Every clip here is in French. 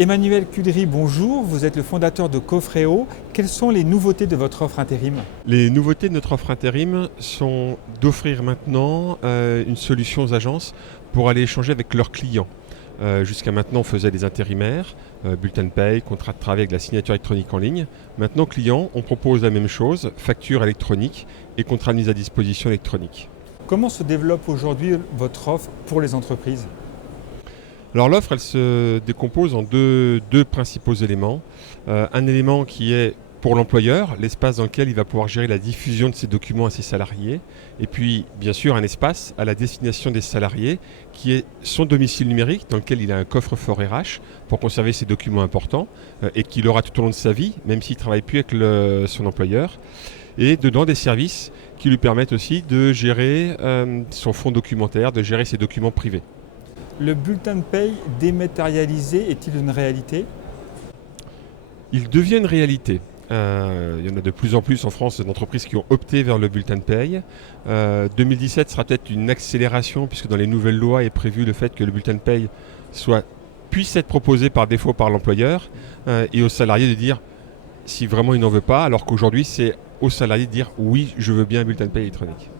Emmanuel Cudry, bonjour, vous êtes le fondateur de Cofreo. Quelles sont les nouveautés de votre offre intérim? Les nouveautés de notre offre intérim sont d'offrir maintenant une solution aux agences pour aller échanger avec leurs clients. Jusqu'à maintenant, on faisait des intérimaires, bulletin de paye, contrat de travail avec la signature électronique en ligne. Maintenant, clients, on propose la même chose, facture électronique et contrat de mise à disposition électronique. Comment se développe aujourd'hui votre offre pour les entreprises? Alors l'offre, elle se décompose en deux principaux éléments. Un élément qui est pour l'employeur, l'espace dans lequel il va pouvoir gérer la diffusion de ses documents à ses salariés. Et puis, bien sûr, un espace à la destination des salariés qui est son domicile numérique dans lequel il a un coffre-fort RH pour conserver ses documents importants et qu'il aura tout au long de sa vie, même s'il ne travaille plus avec son employeur. Et dedans, des services qui lui permettent aussi de gérer son fonds documentaire, de gérer ses documents privés. Le bulletin de paye dématérialisé est-il une réalité? Il devient une réalité. Il y en a de plus en plus en France d'entreprises qui ont opté vers le bulletin de paye. 2017 sera peut-être une accélération puisque dans les nouvelles lois est prévu le fait que le bulletin de paye puisse être proposé par défaut par l'employeur et aux salariés de dire si vraiment il n'en veut pas, alors qu'aujourd'hui c'est aux salariés de dire oui, je veux bien un bulletin de paye électronique.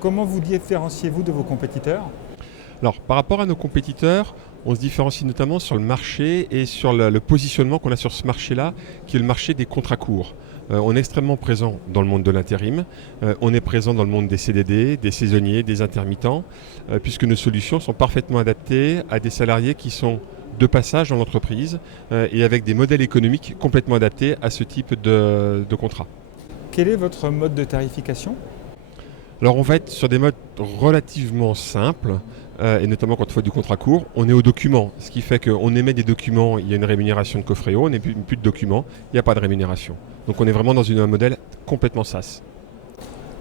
Comment vous différenciez-vous de vos compétiteurs? Alors, par rapport à nos compétiteurs, on se différencie notamment sur le marché et sur le positionnement qu'on a sur ce marché-là, qui est le marché des contrats courts. On est extrêmement présent dans le monde de l'intérim, on est présent dans le monde des CDD, des saisonniers, des intermittents, puisque nos solutions sont parfaitement adaptées à des salariés qui sont de passage dans l'entreprise et avec des modèles économiques complètement adaptés à ce type de contrat. Quel est votre mode de tarification? Alors on va être sur des modes relativement simples, et notamment quand on fait du contrat court, on est au document, ce qui fait qu'on émet des documents, il y a une rémunération de Cofreo, on n'est plus de documents, il n'y a pas de rémunération. Donc on est vraiment dans un modèle complètement SaaS.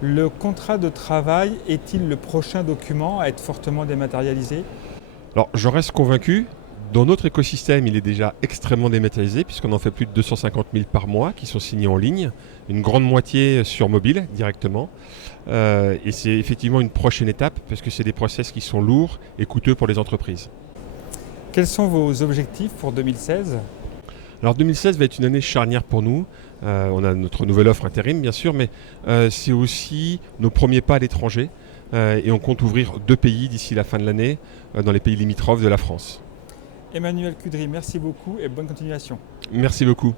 Le contrat de travail est-il le prochain document à être fortement dématérialisé? Alors j'en reste convaincu. Dans notre écosystème, il est déjà extrêmement dématérialisé puisqu'on en fait plus de 250 000 par mois qui sont signés en ligne, une grande moitié sur mobile directement. Et c'est effectivement une prochaine étape parce que c'est des process qui sont lourds et coûteux pour les entreprises. Quels sont vos objectifs pour 2016? Alors 2016 va être une année charnière pour nous. On a notre nouvelle offre intérim bien sûr, mais c'est aussi nos premiers pas à l'étranger. Et on compte ouvrir 2 pays d'ici la fin de l'année dans les pays limitrophes de la France. Emmanuel Cudry, merci beaucoup et bonne continuation. Merci beaucoup.